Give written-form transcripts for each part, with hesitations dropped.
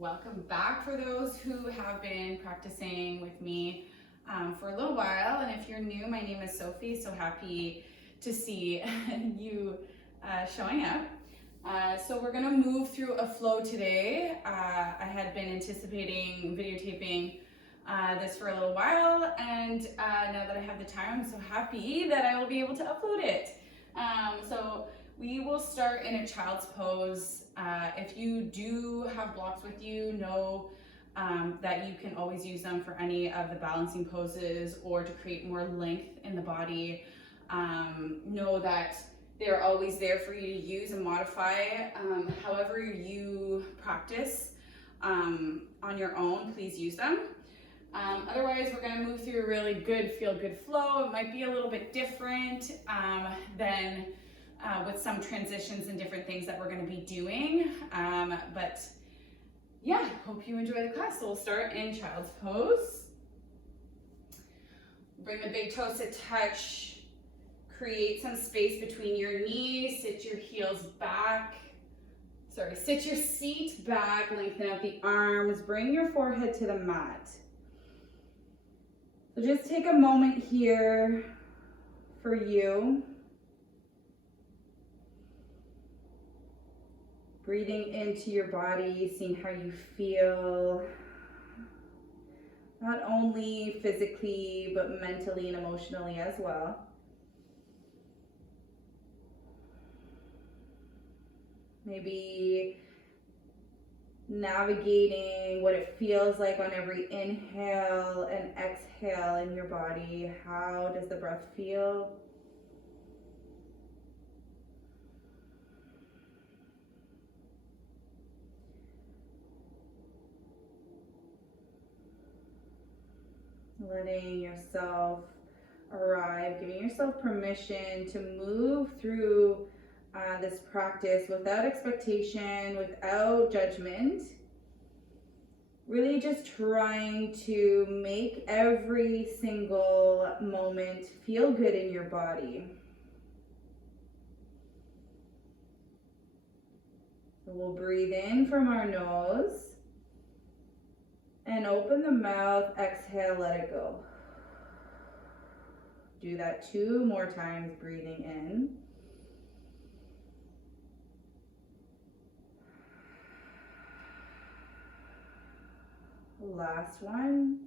welcome back for those who have been practicing with me for a little while. And if you're new, my name is Sophie, so happy to see you showing up. So we're gonna move through a flow today. I had been anticipating videotaping this for a little while, and now that I have the time, I'm so happy that I will be able to upload it. So we will start in a child's pose. If you do have blocks with you, know that you can always use them for any of the balancing poses or to create more length in the body. Know that they're always there for you to use and modify. However you practice on your own, please use them. Otherwise, we're gonna move through a really good, feel-good flow. It might be a little bit different than with some transitions and different things that we're gonna be doing. But yeah, hope you enjoy the class. So we'll start in child's pose. Bring the big toes to touch. Create some space between your knees. Sit your heels back. Sit your seat back. Lengthen out the arms. Bring your forehead to the mat. So just take a moment here for you. Breathing into your body, seeing how you feel, not only physically, but mentally and emotionally as well. Maybe navigating what it feels like on every inhale and exhale in your body. How does the breath feel? Letting yourself arrive, giving yourself permission to move through this practice without expectation, without judgment. Really just trying to make every single moment feel good in your body. So we'll breathe in from our nose. And open the mouth, exhale, let it go. Do that 2 more times, breathing in. Last one.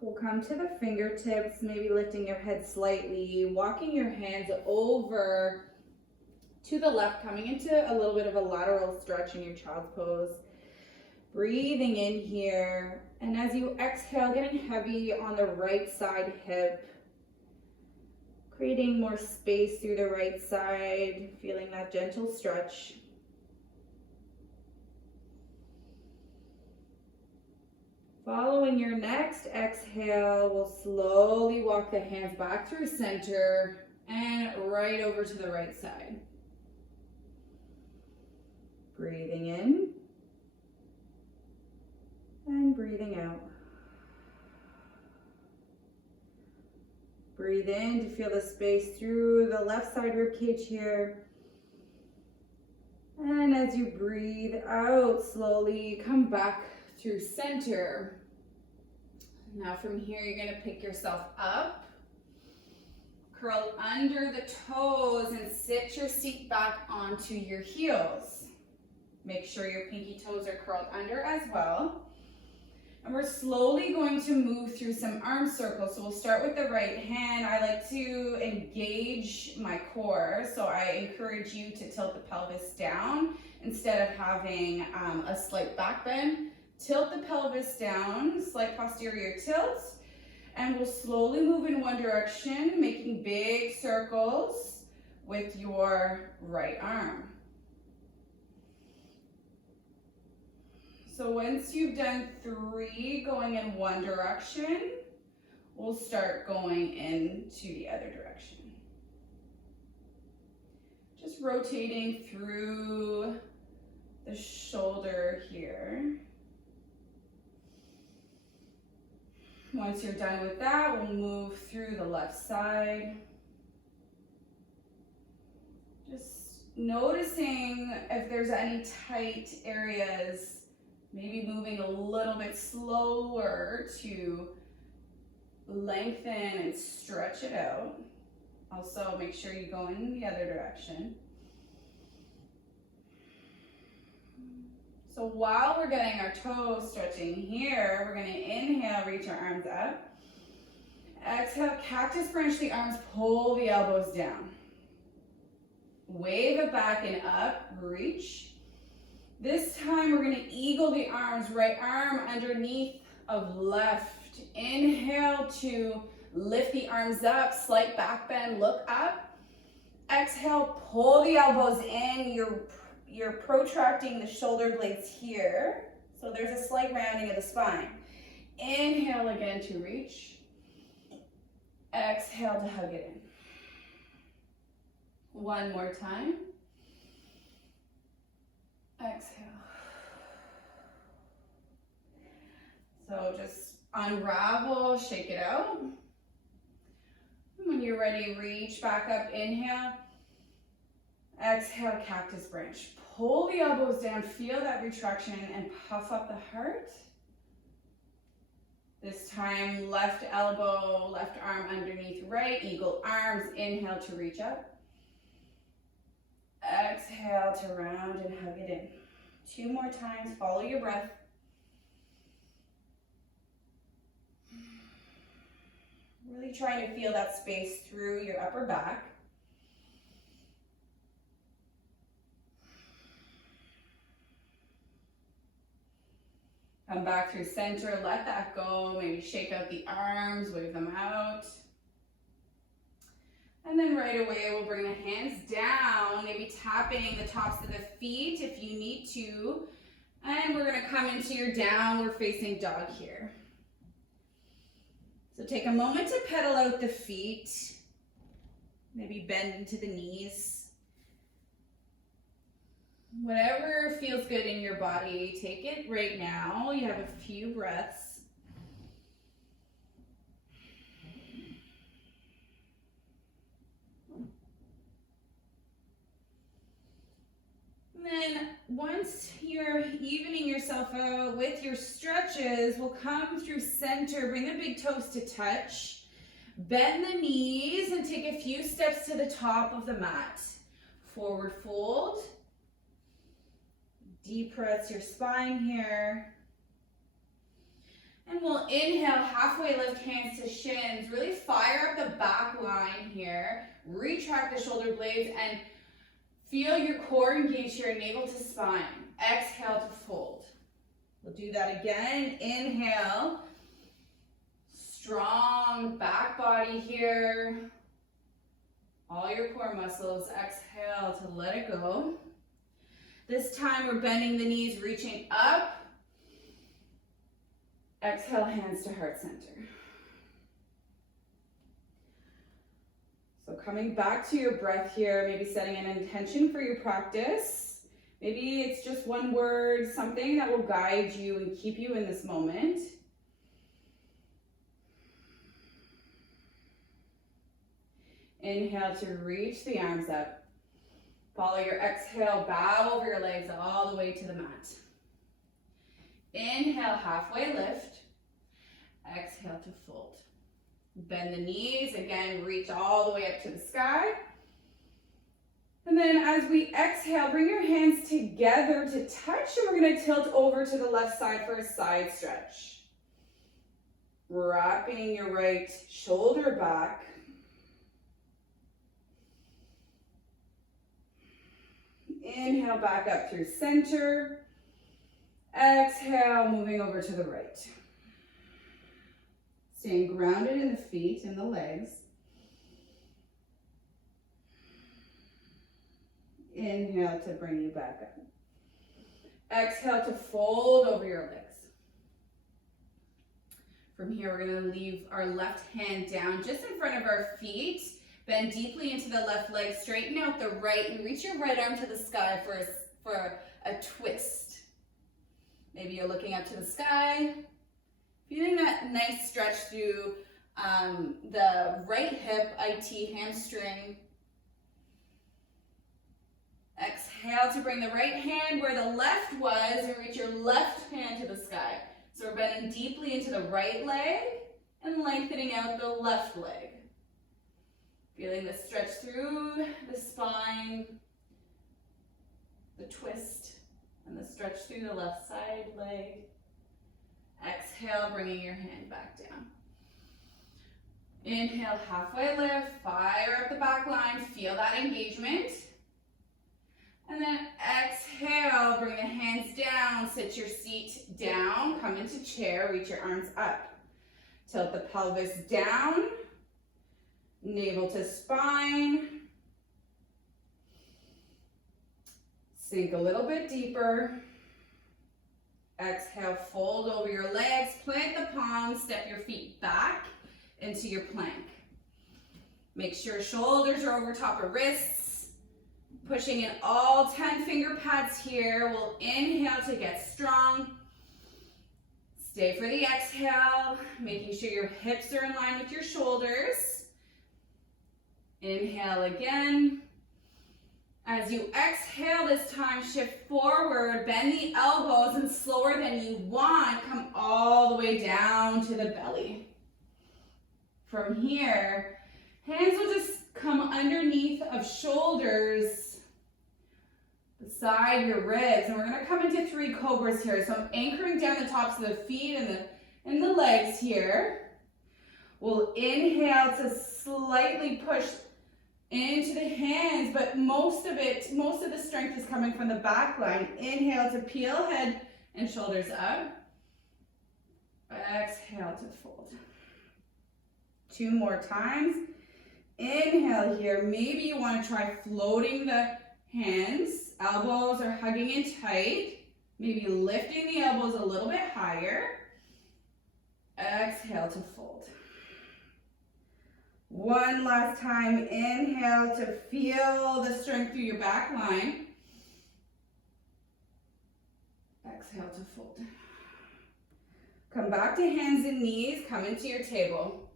We'll come to the fingertips, maybe lifting your head slightly, walking your hands over to the left, coming into a little bit of a lateral stretch in your child's pose. Breathing in here, and as you exhale, getting heavy on the right side hip, creating more space through the right side, feeling that gentle stretch. Following your next exhale, we'll slowly walk the hands back through center and right over to the right side. Breathing in and breathing out. Breathe in to feel the space through the left side rib cage here. And as you breathe out, slowly come back through center. Now from here, you're going to pick yourself up. Curl under the toes and sit your seat back onto your heels. Make sure your pinky toes are curled under as well. And we're slowly going to move through some arm circles. So we'll start with the right hand. I like to engage my core. So I encourage you to tilt the pelvis down instead of having a slight back bend. Tilt the pelvis down, slight posterior tilt. And we'll slowly move in one direction, making big circles with your right arm. So once you've done 3 going in one direction, we'll start going into the other direction. Just rotating through the shoulder here. Once you're done with that, we'll move through the left side. Just noticing if there's any tight areas, maybe moving a little bit slower to lengthen and stretch it out. Also, make sure you go in the other direction. So while we're getting our toes stretching here, we're going to inhale, reach our arms up. Exhale, cactus branch the arms, pull the elbows down. Wave it back and up, reach. This time we're going to eagle the arms, right arm underneath of left. Inhale to lift the arms up, slight back bend, look up. Exhale, pull the elbows in. You're protracting the shoulder blades here. So there's a slight rounding of the spine. Inhale again to reach. Exhale to hug it in. One more time. Exhale. So just unravel, shake it out. And when you're ready, reach back up, inhale. Exhale, cactus branch. Pull the elbows down, feel that retraction and puff up the heart. This time, left elbow, left arm underneath right, eagle arms, inhale to reach up. Exhale to round and hug it in. 2 more times, follow your breath. Really trying to feel that space through your upper back. Come back through center, let that go. Maybe shake out the arms, wave them out. And then right away, we'll bring the hands down, maybe tapping the tops of the feet if you need to. And we're gonna come into your downward facing dog here. So take a moment to pedal out the feet. Maybe bend into the knees. Whatever feels good in your body, take it right now. You have a few breaths. And then once you're evening yourself out with your stretches, we'll come through center, bring the big toes to touch, bend the knees and take a few steps to the top of the mat. Forward fold. Deep press your spine here. And we'll inhale, halfway lift hands to shins. Really fire up the back line here. Retract the shoulder blades and feel your core engage here, navel to spine. Exhale to fold. We'll do that again. Inhale. Strong back body here. All your core muscles. Exhale to let it go. This time we're bending the knees, reaching up. Exhale, hands to heart center. So coming back to your breath here, maybe setting an intention for your practice. Maybe it's just one word, something that will guide you and keep you in this moment. Inhale to reach the arms up. Follow your exhale, bow over your legs all the way to the mat. Inhale, halfway lift. Exhale to fold. Bend the knees, again, reach all the way up to the sky. And then as we exhale, bring your hands together to touch, and we're gonna tilt over to the left side for a side stretch. Wrapping your right shoulder back. Inhale back up through center. Exhale, moving over to the right. Staying grounded in the feet and the legs. Inhale to bring you back up. Exhale to fold over your legs. From here, we're going to leave our left hand down just in front of our feet. Bend deeply into the left leg, straighten out the right, and reach your right arm to the sky for a twist. Maybe you're looking up to the sky, feeling that nice stretch through the right hip, IT, hamstring. exhale to bring the right hand where the left was and reach your left hand to the sky. So we're bending deeply into the right leg and lengthening out the left leg. Feeling the stretch through the spine, the twist, and the stretch through the left side leg. Exhale, bringing your hand back down. Inhale, halfway lift, fire up the back line, feel that engagement. And then exhale, bring the hands down, sit your seat down, come into chair, reach your arms up. Tilt the pelvis down, navel to spine. Sink a little bit deeper. Exhale, fold over your legs, plant the palms, step your feet back into your plank. Make sure shoulders are over top of wrists. Pushing in all 10 finger pads here. We'll inhale to get strong. Stay for the exhale, making sure your hips are in line with your shoulders. Inhale again. As you exhale this time, shift forward, bend the elbows, and slower than you want, come all the way down to the belly. From here, hands will just come underneath of shoulders, beside your ribs, and we're gonna come into 3 cobras here. So I'm anchoring down the tops of the feet and the legs here. We'll inhale to slightly push into the hands, but most of the strength is coming from the back line. Inhale to peel head and shoulders up. Exhale to fold. 2 more times. Inhale here. Maybe you want to try floating the hands. Elbows are hugging in tight. Maybe lifting the elbows a little bit higher. Exhale to fold. 1 last time, inhale to feel the strength through your back line. Exhale to fold. Come back to hands and knees, come into your table.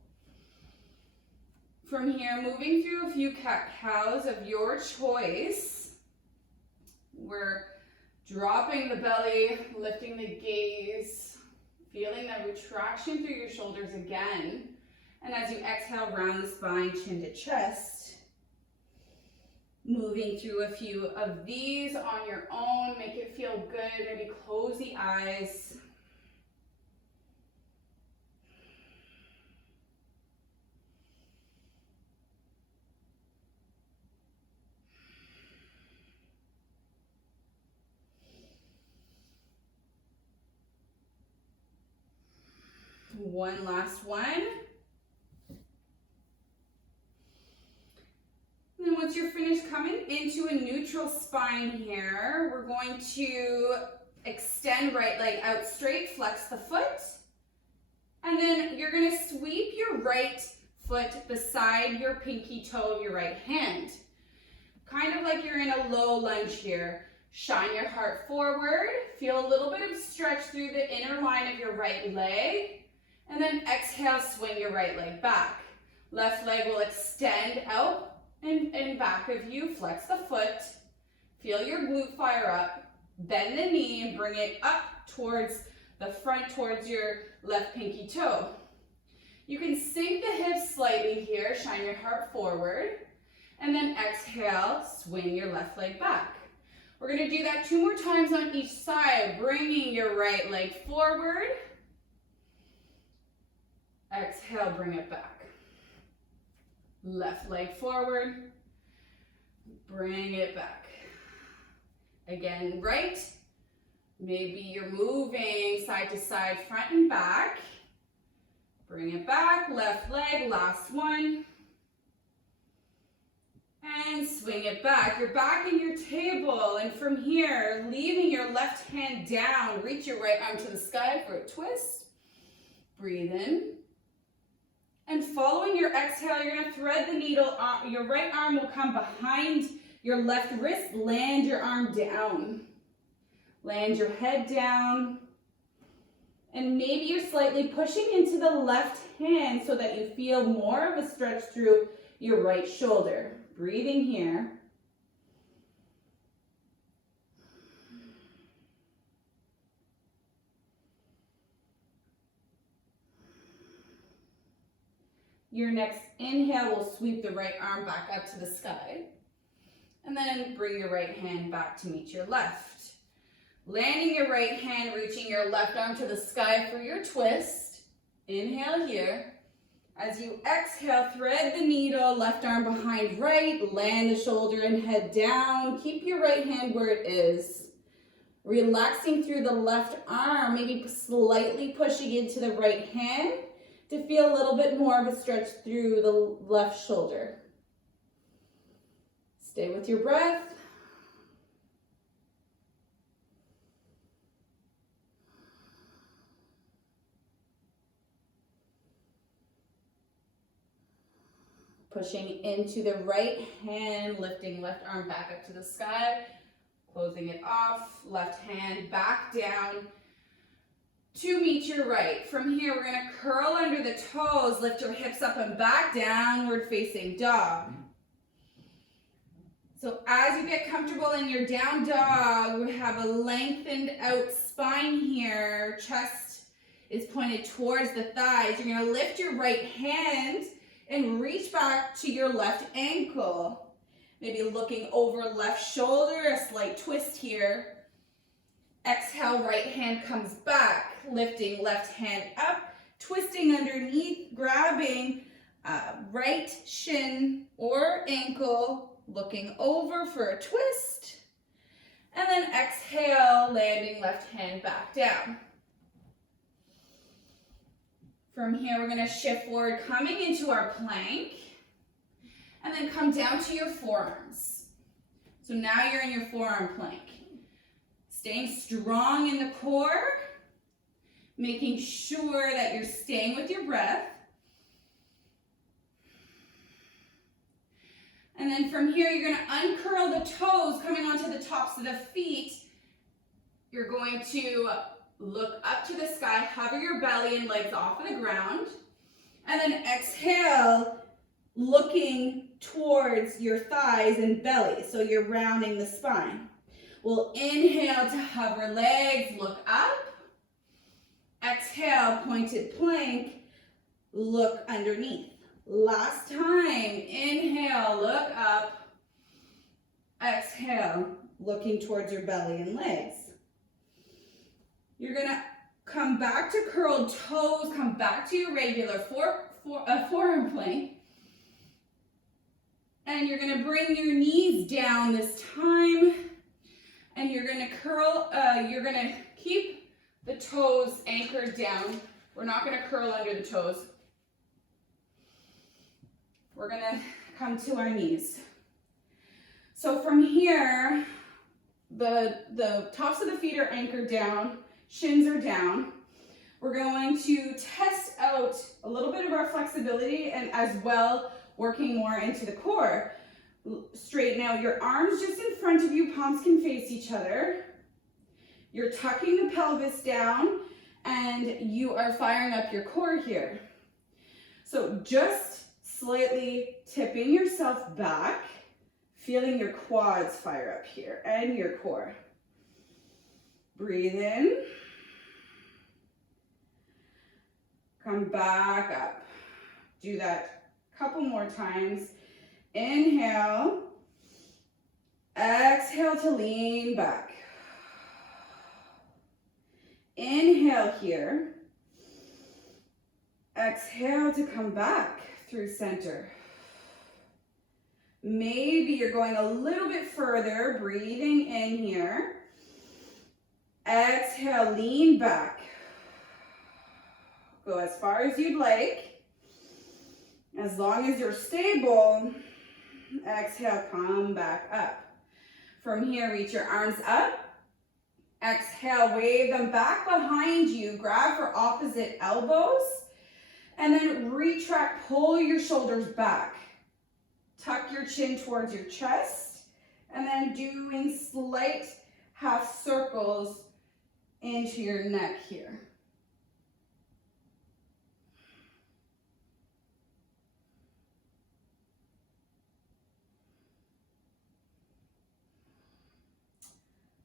From here, moving through a few cat-cows of your choice. We're dropping the belly, lifting the gaze, feeling the retraction through your shoulders again. And as you exhale, round the spine, chin to chest. Moving through a few of these on your own. Make it feel good. Maybe close the eyes. One last one. And then once you're finished coming into a neutral spine here, we're going to extend right leg out straight, flex the foot. And then you're gonna sweep your right foot beside your pinky toe of your right hand. Kind of like you're in a low lunge here. Shine your heart forward, feel a little bit of stretch through the inner line of your right leg. And then exhale, swing your right leg back. Left leg will extend out and back of you. Flex the foot. Feel your glute fire up. Bend the knee and bring it up towards the front, towards your left pinky toe. You can sink the hips slightly here. Shine your heart forward. And then exhale, swing your left leg back. We're going to do that 2 more times on each side, bringing your right leg forward. Exhale, bring it back. Left leg forward, bring it back. Again, right. Maybe you're moving side to side, front and back. Bring it back, left leg, last one. And swing it back. You're back in your table, and from here, leaving your left hand down, reach your right arm to the sky for a twist. Breathe in. And following your exhale, you're gonna thread the needle. Your right arm will come behind your left wrist. Land your arm down. Land your head down. And maybe you're slightly pushing into the left hand so that you feel more of a stretch through your right shoulder. Breathing here. your next inhale will sweep the right arm back up to the sky. And then bring your right hand back to meet your left. Landing your right hand, reaching your left arm to the sky for your twist. Inhale here. As you exhale, thread the needle, left arm behind right, land the shoulder and head down. Keep your right hand where it is. Relaxing through the left arm, maybe slightly pushing into the right hand to feel a little bit more of a stretch through the left shoulder. Stay with your breath. Pushing into the right hand, lifting left arm back up to the sky, closing it off, left hand back down to meet your right. From here, we're gonna curl under the toes, lift your hips up and back, downward facing dog. So as you get comfortable in your down dog, we have a lengthened out spine here. Chest is pointed towards the thighs. You're gonna lift your right hand and reach back to your left ankle. Maybe looking over left shoulder, a slight twist here. Exhale, right hand comes back, lifting left hand up, twisting underneath, grabbing right shin or ankle, looking over for a twist, and then exhale, landing left hand back down. From here, we're gonna shift forward, coming into our plank, and then come down to your forearms. So now you're in your forearm plank. Staying strong in the core, making sure that you're staying with your breath. And then from here, you're gonna uncurl the toes coming onto the tops of the feet. You're going to look up to the sky, hover your belly and legs off of the ground. And then exhale, looking towards your thighs and belly. So you're rounding the spine. We'll inhale to hover legs, look up. Exhale, pointed plank, look underneath. Last time, inhale, look up. Exhale, looking towards your belly and legs. You're gonna come back to curled toes, come back to your regular forearm plank. And you're gonna bring your knees down this time. And you're gonna curl, you're gonna keep the toes anchored down. We're not gonna curl under the toes. We're gonna come to our knees. So from here, the tops of the feet are anchored down, shins are down. We're going to test out a little bit of our flexibility and as well working more into the core. Straighten out your arms just in front of you, palms can face each other. You're tucking the pelvis down and you are firing up your core here. So just slightly tipping yourself back, feeling your quads fire up here and your core. Breathe in. Come back up. Do that a couple more times. Inhale. Exhale to lean back. Inhale here. Exhale to come back through center. Maybe you're going a little bit further, breathing in here. Exhale, lean back. Go as far as you'd like. As long as you're stable, exhale, come back up. From here, reach your arms up. Exhale, wave them back behind you. Grab for opposite elbows. And then retract, pull your shoulders back. Tuck your chin towards your chest. And then doing slight half circles into your neck here.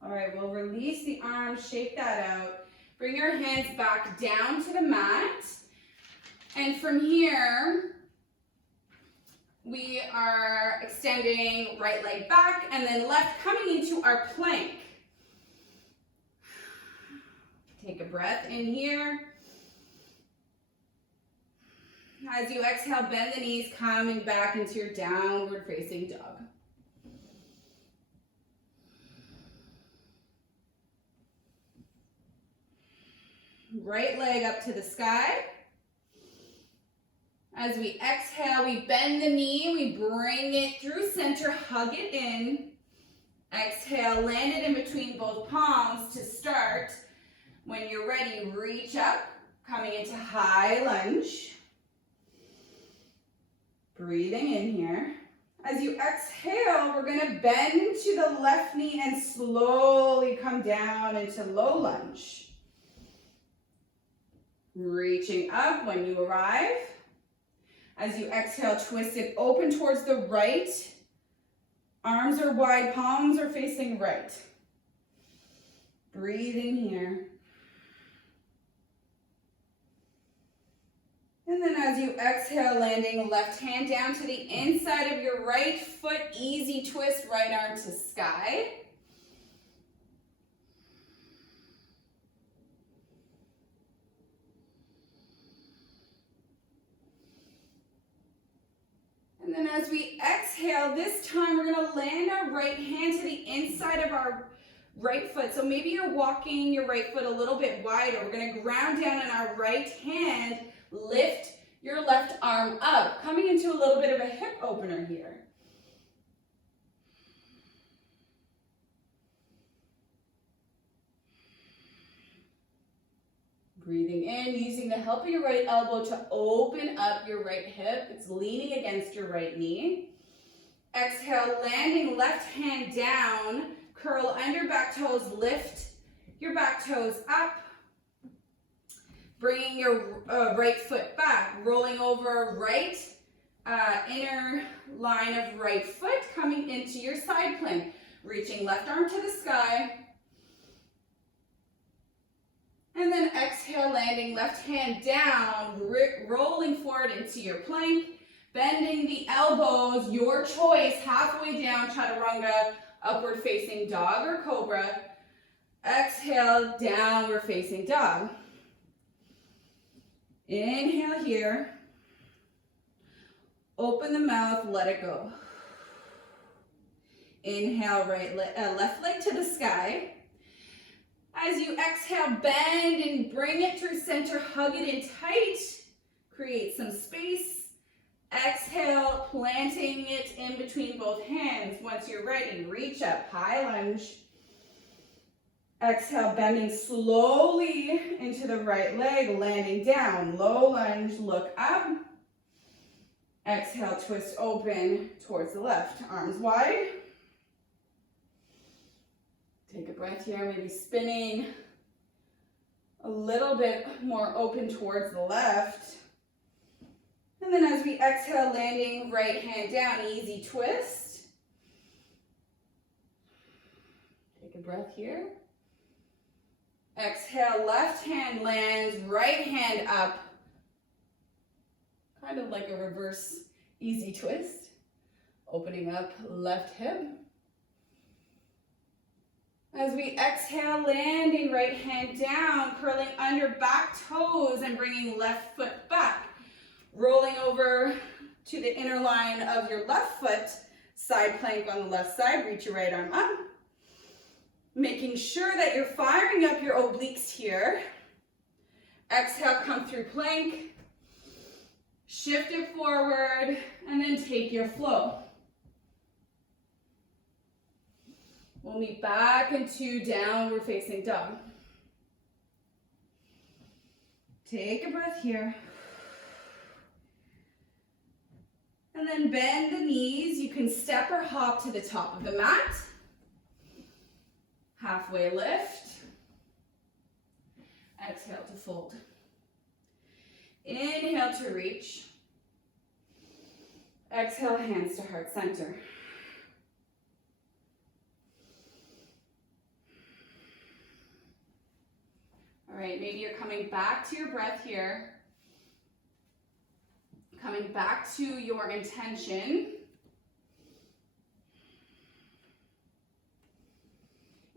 All right, we'll release the arms, shake that out. Bring your hands back down to the mat. And from here, We are extending right leg back and then left coming into our plank. Take a breath in here. As you exhale, bend the knees, coming back into your downward facing dog. Right leg up to the sky. As we exhale, we bend the knee, we bring it through center, hug it in. Exhale, land it in between both palms to start. When you're ready, reach up, coming into high lunge. Breathing in here. As you exhale, we're gonna bend to the left knee and slowly come down into low lunge. Reaching up when you arrive. As you exhale, twist it open towards the right. Arms are wide, palms are facing right. Breathing here. And then as you exhale, landing left hand down to the inside of your right foot, easy twist, right arm to sky. And then as we exhale, this time we're gonna land our right hand to the inside of our right foot. So maybe you're walking your right foot a little bit wider. We're gonna ground down in our right hand, lift your left arm up, coming into a little bit of a hip opener here. Breathing in, using the help of your right elbow to open up your right hip. It's leaning against your right knee. Exhale, landing left hand down, curl under back toes, lift your back toes up. Bringing your right foot back, rolling over right inner line of right foot, coming into your side plank. Reaching left arm to the sky. And then exhale, landing left hand down, rolling forward into your plank, bending the elbows, your choice, halfway down, chaturanga, upward facing dog or cobra. Exhale, downward facing dog. Inhale here. Open the mouth, let it go. Inhale, left leg to the sky. As you exhale, bend and bring it through center, hug it in tight. Create some space. Exhale, planting it in between both hands. Once you're ready, reach up, high lunge. Exhale, bending slowly into the right leg, landing down, low lunge, look up. Exhale, twist open towards the left, arms wide. Take a breath here, maybe spinning a little bit more open towards the left. And then as we exhale, landing right hand down, easy twist. Take a breath here. Exhale, left hand lands, right hand up. Kind of like a reverse easy twist. Opening up left hip. As we exhale, landing right hand down, curling under back toes and bringing left foot back. Rolling over to the inner line of your left foot, side plank on the left side, reach your right arm up. Making sure that you're firing up your obliques here. Exhale, come through plank. Shift it forward and then take your flow. We'll meet back into downward facing dog. Take a breath here. And then bend the knees. You can step or hop to the top of the mat. Halfway lift. Exhale to fold. Inhale to reach. Exhale, hands to heart center. All right, maybe you're coming back to your breath here. Coming back to your intention.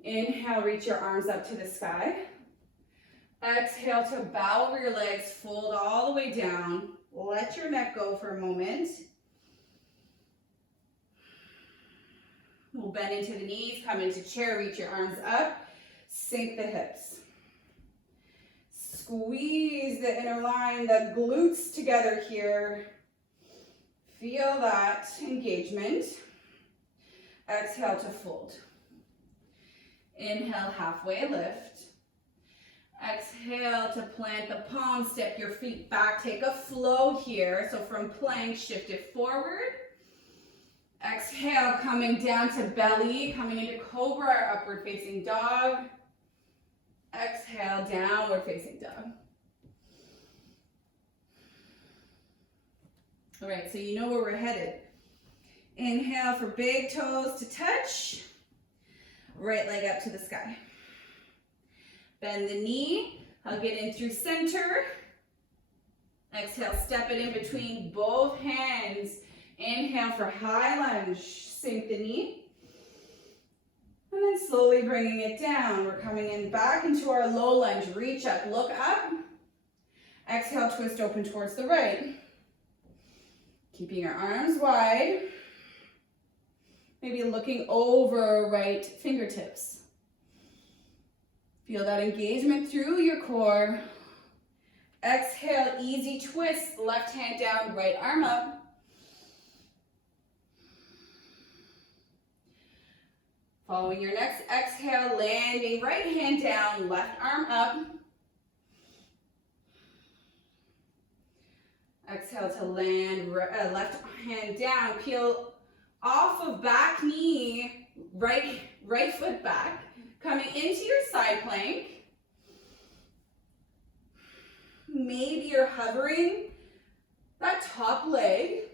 Inhale, reach your arms up to the sky. Exhale to bow over your legs, fold all the way down. Let your neck go for a moment. We'll bend into the knees, come into chair, reach your arms up, sink the hips. Squeeze the inner line, the glutes together here. Feel that engagement. Exhale to fold. Inhale, halfway lift. Exhale to plant the palms, step your feet back, take a flow here. So from plank, shift it forward. Exhale, coming down to belly, coming into cobra, upward facing dog. Exhale, downward facing dog. All right, so you know where we're headed. Inhale for big toes to touch. Right leg up to the sky. Bend the knee, hug it in through center. Exhale, step it in between both hands. Inhale for high lunge, sink the knee. And then slowly bringing it down. We're coming in back into our low lunge. Reach up, look up. Exhale, twist open towards the right. Keeping your arms wide. Maybe looking over right fingertips. Feel that engagement through your core. Exhale, easy twist. Left hand down, right arm up. Following your next exhale, landing right hand down, left arm up. Exhale to land left hand down, peel off of back knee, right foot back, coming into your side plank. Maybe you're hovering that top leg.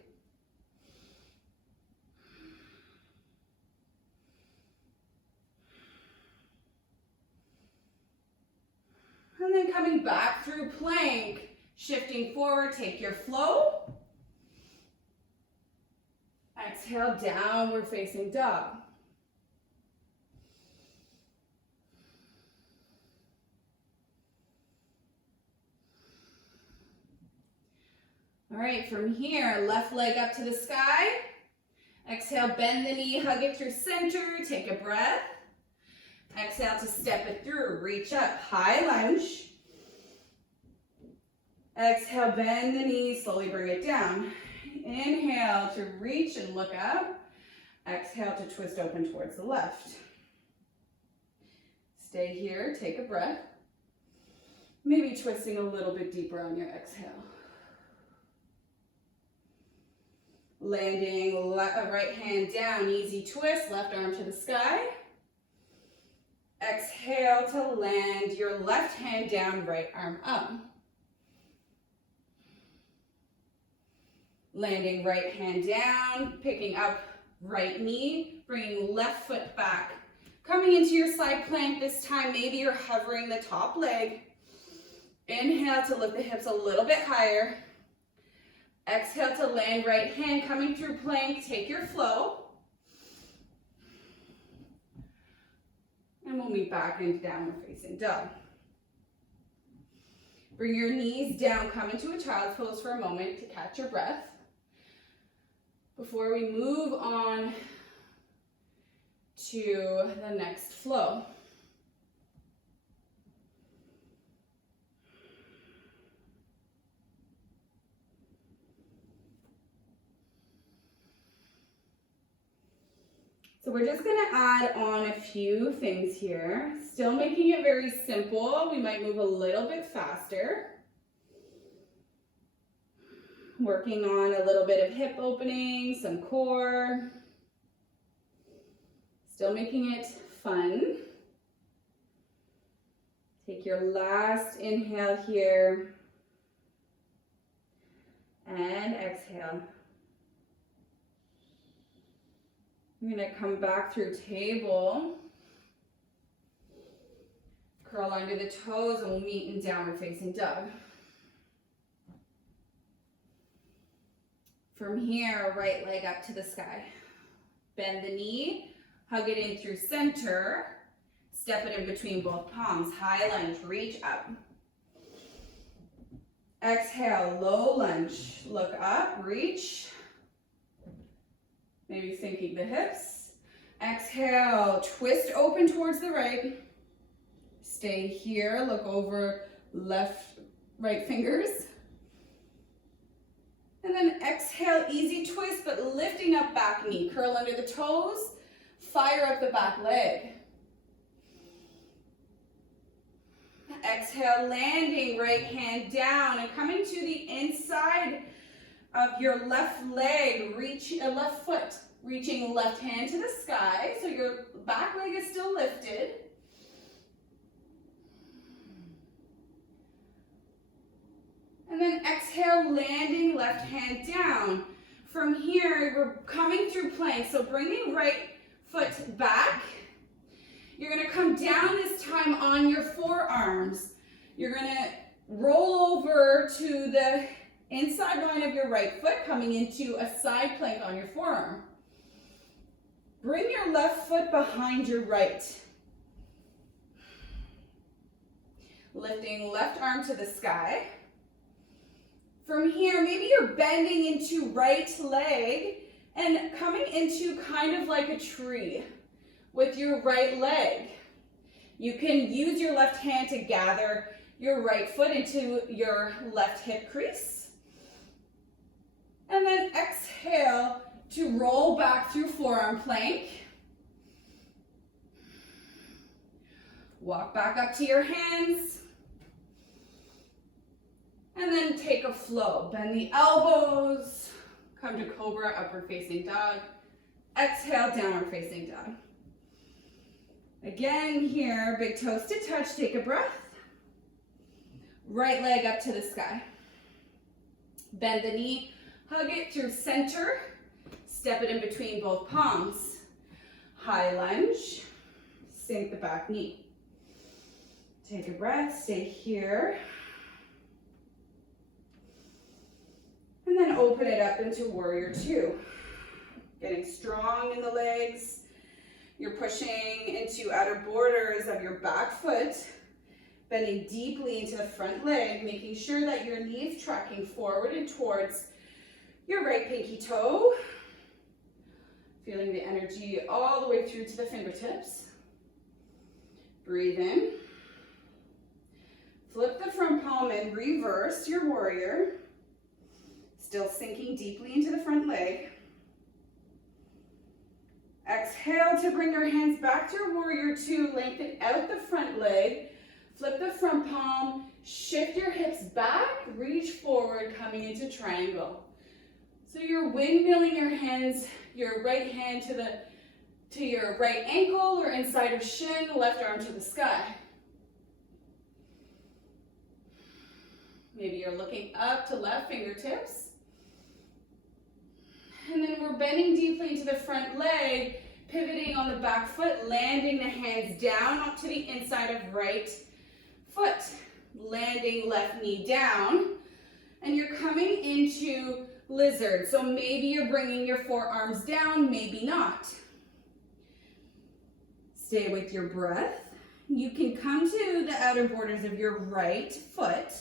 And then coming back through plank, shifting forward, take your flow. Exhale, downward facing dog. All right, from here, left leg up to the sky. Exhale, bend the knee, hug it through center, take a breath. Exhale to step it through, reach up, high lunge. Exhale, bend the knee, slowly bring it down. Inhale to reach and look up. Exhale to twist open towards the left. Stay here, take a breath. Maybe twisting a little bit deeper on your exhale. Landing right hand down, easy twist, left arm to the sky. Exhale to land your left hand down, right arm up. Landing right hand down, picking up right knee, bringing left foot back. Coming into your side plank this time, maybe you're hovering the top leg. Inhale to lift the hips a little bit higher. Exhale to land right hand, coming through plank, take your flow. And we'll meet back into downward facing dog. Bring your knees down, come into a child's pose for a moment to catch your breath. Before we move on to the next flow. So we're just going to add on a few things here. Still making it very simple. We might move a little bit faster. Working on a little bit of hip opening, some core. Still making it fun. Take your last inhale here. And exhale. You're going to come back through table. Curl under the toes and we'll meet in downward facing dog. From here, right leg up to the sky. Bend the knee, hug it in through center. Step it in between both palms. High lunge, reach up. Exhale, low lunge. Look up, reach. Maybe sinking the hips. Exhale, twist open towards the right. Stay here, look over right fingers. And then exhale, easy twist, but lifting up back knee. Curl under the toes, fire up the back leg. Exhale, landing, right hand down and coming to the inside of your left leg, left foot, reaching left hand to the sky. So your back leg is still lifted. And then exhale, landing, left hand down. From here, we're coming through plank. So bringing right foot back. You're gonna come down this time on your forearms. You're gonna roll over to the inside line of your right foot, coming into a side plank on your forearm. Bring your left foot behind your right. Lifting left arm to the sky. From here, maybe you're bending into right leg and coming into kind of like a tree with your right leg. You can use your left hand to gather your right foot into your left hip crease. And then exhale to roll back through forearm plank. Walk back up to your hands. And then take a flow. Bend the elbows. Come to cobra, upward facing dog. Exhale, downward facing dog. Again here, big toes to touch, take a breath. Right leg up to the sky. Bend the knee, hug it through center. Step it in between both palms. High lunge, sink the back knee. Take a breath, stay here. And then open it up into warrior two. Getting strong in the legs. You're pushing into outer borders of your back foot, bending deeply into the front leg, making sure that your knee is tracking forward and towards your right pinky toe. Feeling the energy all the way through to the fingertips. Breathe in. Flip the front palm in, reverse your warrior. Still sinking deeply into the front leg. Exhale to bring your hands back to your warrior two. Lengthen out the front leg. Flip the front palm. Shift your hips back. Reach forward, coming into triangle. So you're windmilling your hands, your right hand to your right ankle or inside of shin, left arm to the sky. Maybe you're looking up to left fingertips. And then we're bending deeply into the front leg, pivoting on the back foot, landing the hands down up to the inside of right foot. Landing left knee down. And you're coming into lizard. So maybe you're bringing your forearms down, maybe not. Stay with your breath. You can come to the outer borders of your right foot.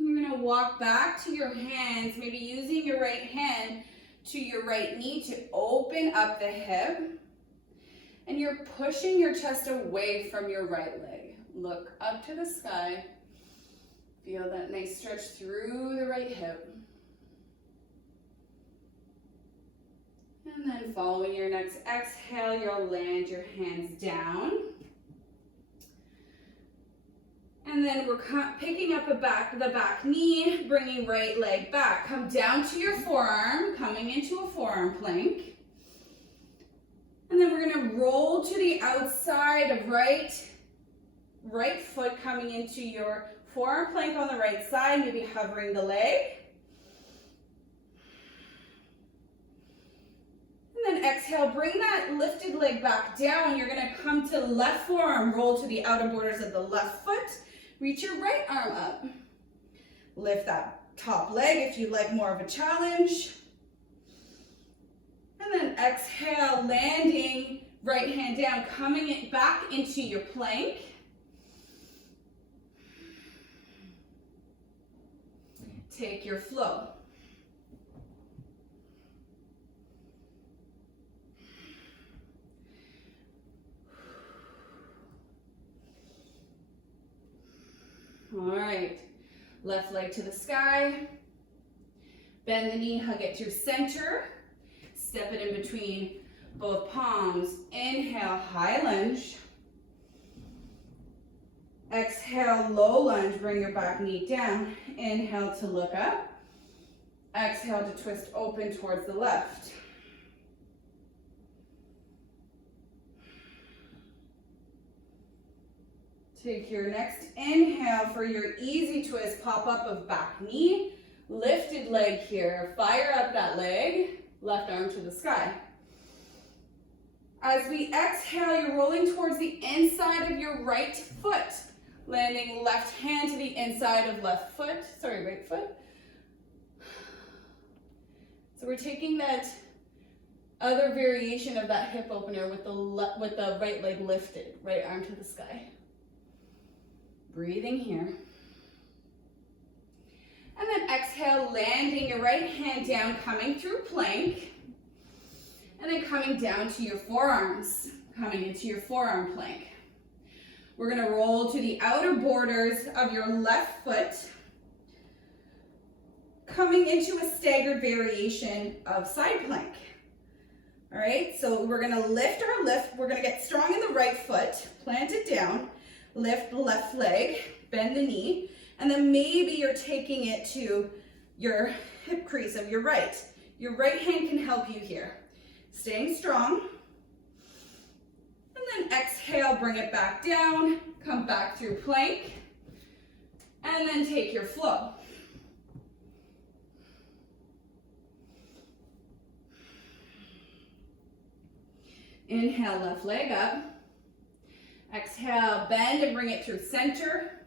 You're going to walk back to your hands, maybe using your right hand to your right knee to open up the hip. And you're pushing your chest away from your right leg. Look up to the sky. Feel that nice stretch through the right hip. And then following your next exhale, you'll land your hands down. And then we're picking up the back knee, bringing right leg back. Come down to your forearm, coming into a forearm plank. And then we're gonna roll to the outside of right foot, coming into your forearm plank on the right side, maybe hovering the leg. And then exhale. exhale, bring that lifted leg back down. You're gonna come to left forearm, roll to the outer borders of the left foot. Reach your right arm up. Lift that top leg if you like more of a challenge. And then exhale, landing, right hand down, coming it back into your plank. Take your flow. All right, left leg to the sky. Bend the knee, hug it to center. Step it in between both palms. Inhale, high lunge. Exhale, low lunge, bring your back knee down. Inhale to look up. Exhale to twist open towards the left. Take your next inhale for your easy twist, pop up of back knee, lifted leg here. Fire up that leg, left arm to the sky. As we exhale, you're rolling towards the inside of your right foot, landing left hand to the inside of right foot. So we're taking that other variation of that hip opener with the right leg lifted, right arm to the sky. Breathing here. And then exhale, landing your right hand down, coming through plank. And then coming down to your forearms, coming into your forearm plank. We're gonna roll to the outer borders of your left foot, coming into a staggered variation of side plank. All right, so we're gonna lift our lift. We're gonna get strong in the right foot, plant it down, lift the left leg, bend the knee, and then maybe you're taking it to your hip crease of your right. Your right hand can help you here. Staying strong. And then exhale, bring it back down, come back through plank, and then take your flow. Inhale, left leg up. Exhale, bend and bring it through center.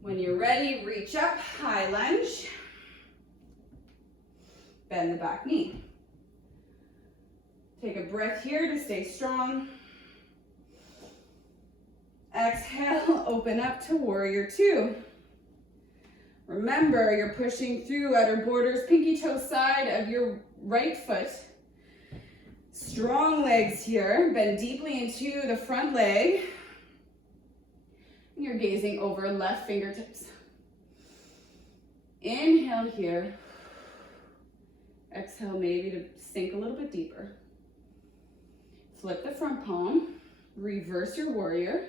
When you're ready, reach up, high lunge. Bend the back knee. Take a breath here to stay strong. Exhale, open up to warrior two. Remember, you're pushing through outer borders, pinky toe side of your right foot. Strong legs here, bend deeply into the front leg. And you're gazing over left fingertips. Inhale here. Exhale maybe to sink a little bit deeper. Flip the front palm, reverse your warrior.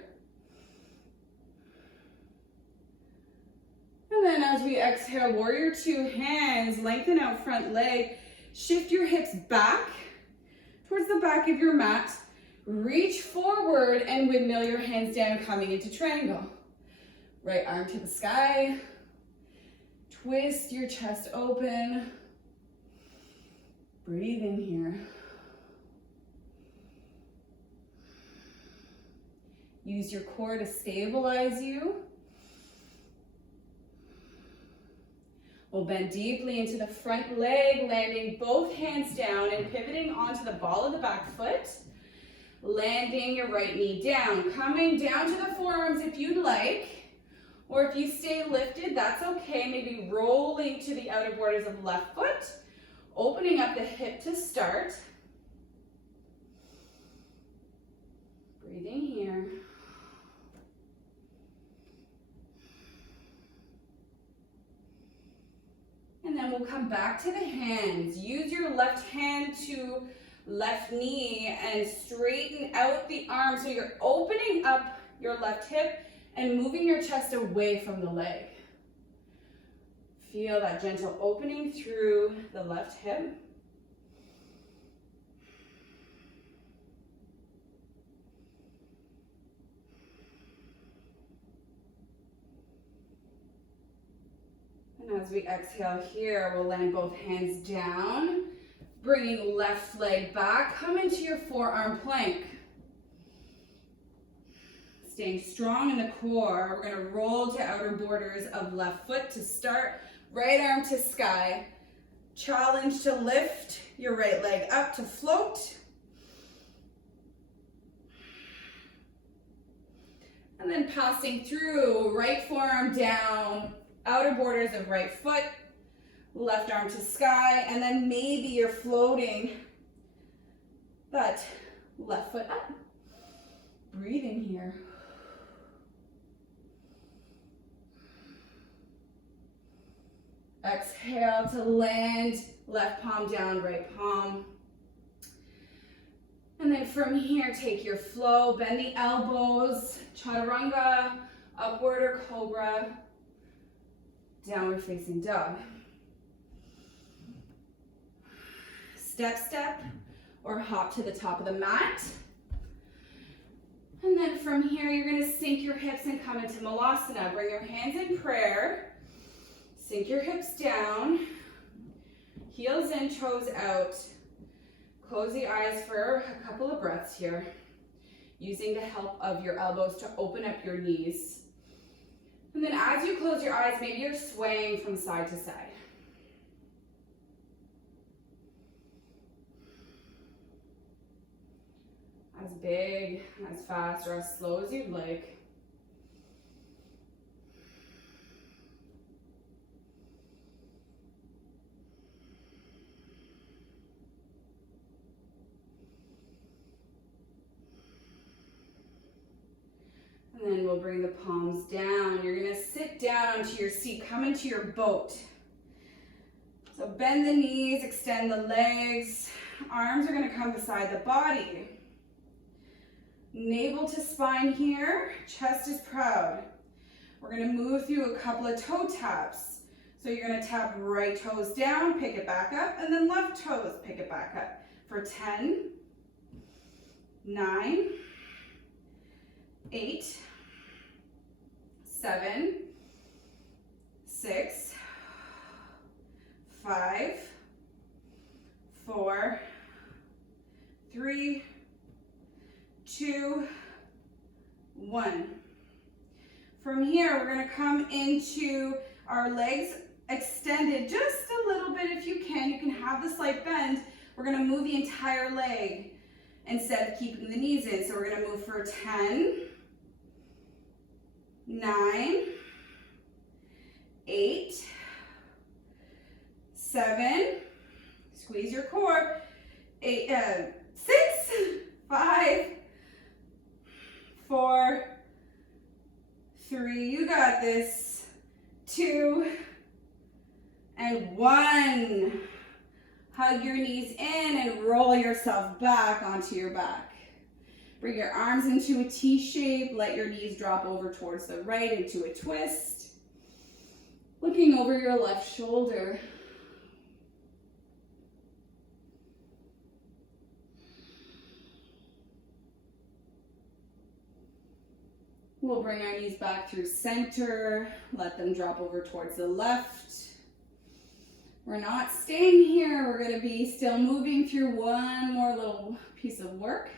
And then as we exhale, warrior two, hands, lengthen out front leg, shift your hips back towards the back of your mat. Reach forward and windmill your hands down, coming into triangle. Right arm to the sky. Twist your chest open. Breathe in here. Use your core to stabilize you. We'll bend deeply into the front leg, landing both hands down and pivoting onto the ball of the back foot. Landing your right knee down, coming down to the forearms if you'd like, or if you stay lifted, that's okay. Maybe rolling to the outer borders of left foot, opening up the hip to start. Breathing here. And then we'll come back to the hands. Use your left hand to left knee and straighten out the arm. So you're opening up your left hip and moving your chest away from the leg. Feel that gentle opening through the left hip. And as we exhale here, we'll land both hands down, Bringing left leg back, come into your forearm plank. Staying strong in the core, we're gonna roll to outer borders of left foot to start. Right arm to sky. Challenge to lift your right leg up to float. And then passing through, right forearm down, outer borders of right foot, left arm to sky, and then maybe you're floating that left foot up. Breathing here. Exhale to land, left palm down, right palm. And then from here, take your flow, bend the elbows, chaturanga, upward or cobra, downward facing dog. Step, step, or hop to the top of the mat. And then from here, you're gonna sink your hips and come into Malasana. Bring your hands in prayer. Sink your hips down. Heels in, toes out. Close the eyes for a couple of breaths here, using the help of your elbows to open up your knees. And then as you close your eyes, maybe you're swaying from side to side. As big, as fast, or as slow as you'd like. And then we'll bring the palms down. You're gonna sit down onto your seat, come into your boat. So bend the knees, extend the legs. Arms are gonna come beside the body. Navel to spine here, chest is proud. We're gonna move through a couple of toe taps. So you're gonna tap right toes down, pick it back up, and then left toes, pick it back up. For 10, 9, 8, 7, 6, 5, 4, 3, 2, 1. From here, we're going to come into our legs extended just a little bit if you can. You can have the slight bend. We're going to move the entire leg instead of keeping the knees in. So we're going to move for 10, 9, 8, 7, squeeze your core, 6, 5, 4, 3, you got this, 2, and 1. Hug your knees in and roll yourself back onto your back. Bring your arms into a T shape. Let your knees drop over towards the right into a twist. Looking over your left shoulder. We'll bring our knees back through center. Let them drop over towards the left. We're not staying here. We're going to be still moving through one more little piece of work.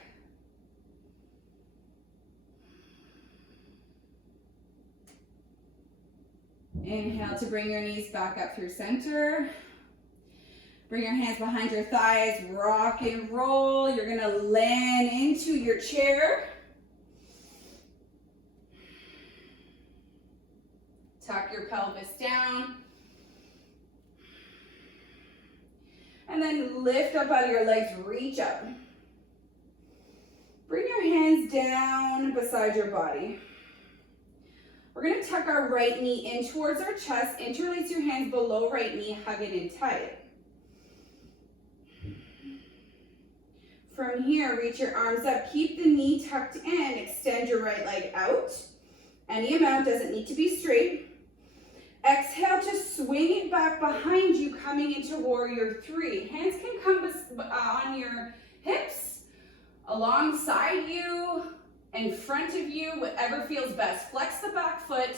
Inhale to bring your knees back up through center. Bring your hands behind your thighs, rock and roll. You're gonna land into your chair. Tuck your pelvis down. And then lift up out of your legs, reach up. Bring your hands down beside your body. We're going to tuck our right knee in towards our chest. Interlace your hands below right knee, hug it in tight. From here, reach your arms up. Keep the knee tucked in. Extend your right leg out. Any amount, doesn't need to be straight. Exhale to swing it back behind you, coming into warrior 3. Hands can come on your hips, alongside you, in front of you, whatever feels best. Flex the back foot,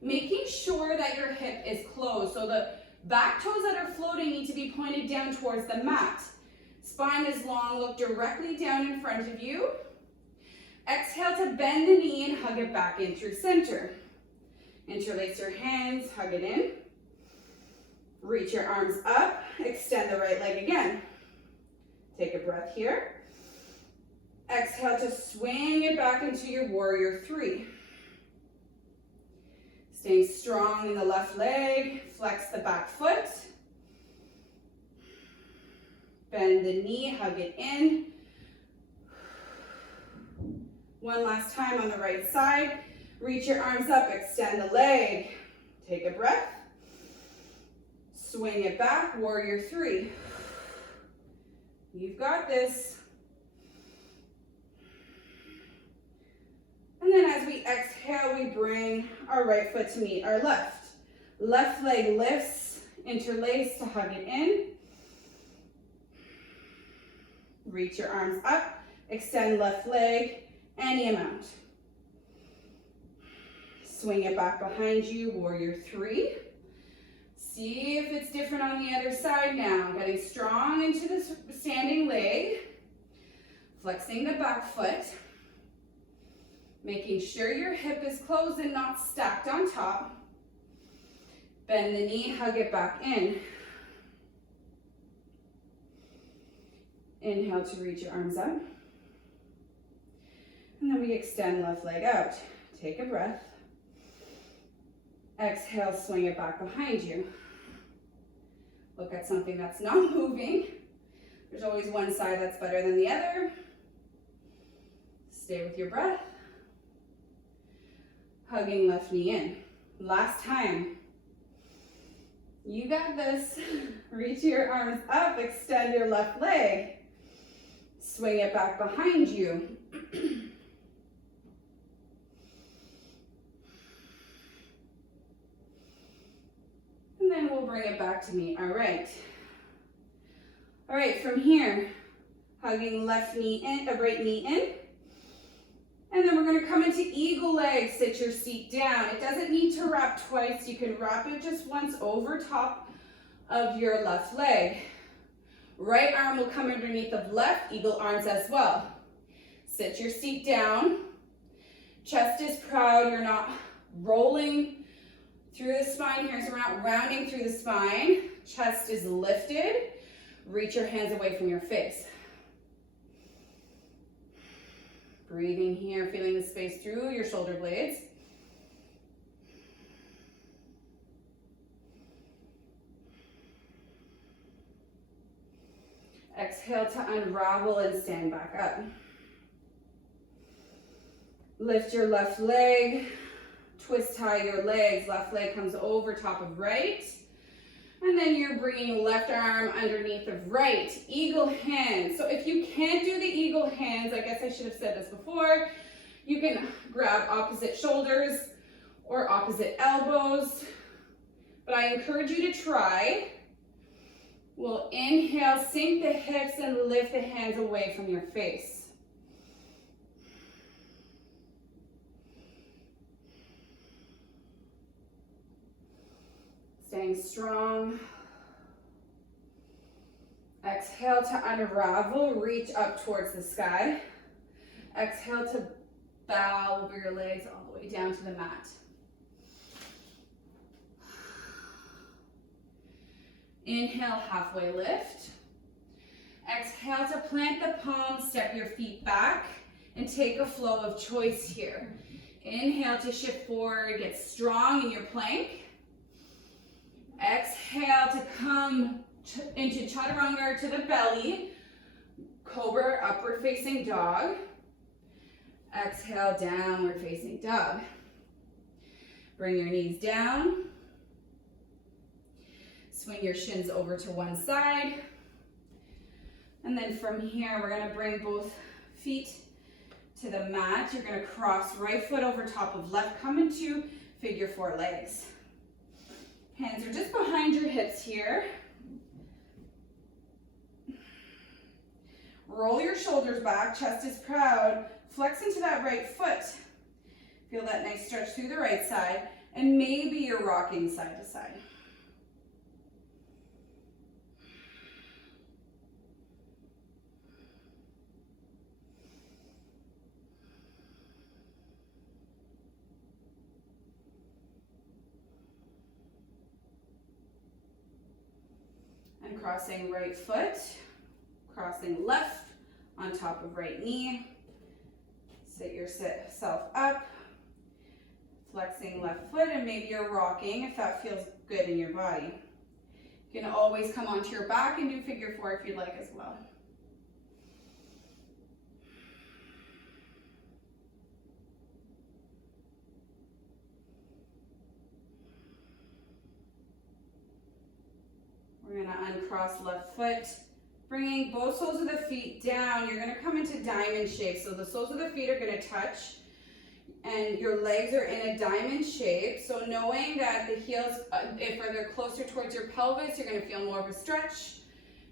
making sure that your hip is closed. So the back toes that are floating need to be pointed down towards the mat. Spine is long, look directly down in front of you. Exhale to bend the knee and hug it back in through center. Interlace your hands, hug it in. Reach your arms up, extend the right leg again. Take a breath here. Exhale to swing it back into your warrior three. Staying strong in the left leg, flex the back foot. Bend the knee, hug it in. One last time on the right side. Reach your arms up, extend the leg. Take a breath. Swing it back, warrior three. You've got this. And then as we exhale, we bring our right foot to meet our left. Left leg lifts, interlace to hug it in. Reach your arms up, extend left leg, any amount. Swing it back behind you, warrior three. See if it's different on the other side now. Getting strong into the standing leg. Flexing the back foot. Making sure your hip is closed and not stacked on top. Bend the knee, hug it back in. Inhale to reach your arms up. And then we extend left leg out. Take a breath. Exhale, swing it back behind you. Look at something that's not moving. There's always one side that's better than the other. Stay with your breath. Hugging left knee in. Last time. You got this. Reach your arms up, extend your left leg. Swing it back behind you. And then we'll bring it back to me. All right. All right, from here, hugging left knee in, right knee in. And then we're going to come into eagle leg. Sit your seat down. It doesn't need to wrap twice. You can wrap it just once over top of your left leg. Right arm will come underneath of left, eagle arms as well. Sit your seat down. Chest is proud. You're not rolling through the spine here, so we're not rounding through the spine. Chest is lifted. Reach your hands away from your face. Breathing here, feeling the space through your shoulder blades. Exhale to unravel and stand back up. Lift your left leg. Twist tie your legs. Left leg comes over top of right. And then you're bringing left arm underneath of right. Eagle hands. So if you can't do the eagle hands, I guess I should have said this before, you can grab opposite shoulders or opposite elbows. But I encourage you to try. We'll inhale, sink the hips and lift the hands away from your face. Staying strong. Exhale to unravel, reach up towards the sky. Exhale to bow over your legs all the way down to the mat. Inhale, halfway lift. Exhale to plant the palms, step your feet back, and take a flow of choice here. Inhale to shift forward, get strong in your plank. Exhale to come into chaturanga to the belly. Cobra, upward facing dog. Exhale, downward facing dog. Bring your knees down. Swing your shins over to one side. And then from here, we're gonna bring both feet to the mat. You're gonna cross right foot over top of left, come into figure four legs. Hands are just behind your hips here. Roll your shoulders back, chest is proud. Flex into that right foot. Feel that nice stretch through the right side. And maybe you're rocking side to side. uncrossing right foot, crossing left on top of right knee. Sit yourself up, flexing left foot, and maybe you're rocking if that feels good in your body. You can always come onto your back and do figure four if you'd like as well. We're gonna uncross left foot, bringing both soles of the feet down. You're gonna come into diamond shape. So the soles of the feet are gonna touch and your legs are in a diamond shape. So knowing that the heels, if they're closer towards your pelvis, you're gonna feel more of a stretch.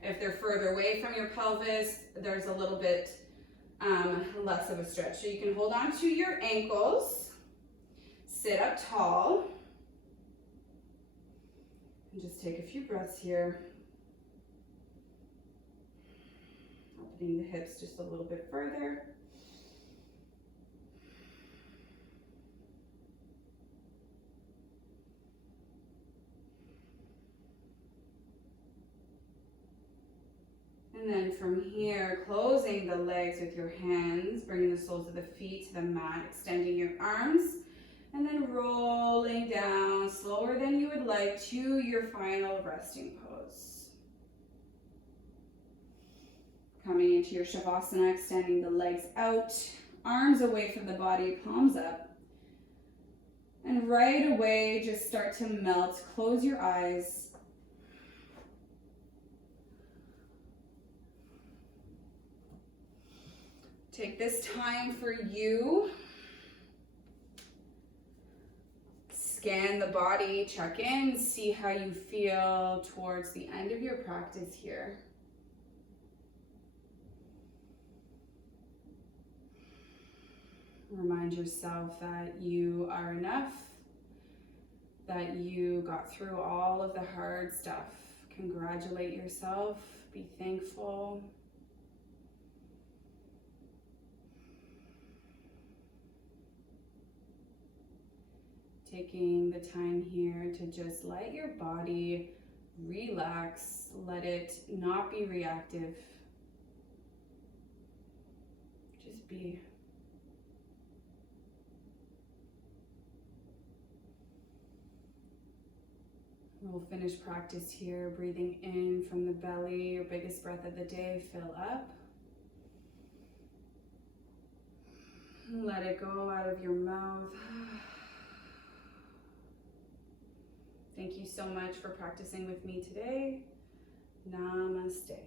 If they're further away from your pelvis, there's a little bit less of a stretch. So you can hold on to your ankles, sit up tall, and just take a few breaths here. Opening the hips just a little bit further. And then from here, closing the legs with your hands, bringing the soles of the feet to the mat, extending your arms, and then rolling down slower than you would like to your final resting pose. Coming into your Shavasana, extending the legs out, arms away from the body, palms up. And right away, just start to melt. Close your eyes. Take this time for you. Scan the body, check in, see how you feel towards the end of your practice here. Remind yourself that you are enough, that you got through all of the hard stuff. Congratulate yourself, be thankful. Taking the time here to just let your body relax, let it not be reactive. Just be. We'll finish practice here, breathing in from the belly, your biggest breath of the day, fill up. Let it go out of your mouth. Thank you so much for practicing with me today. Namaste.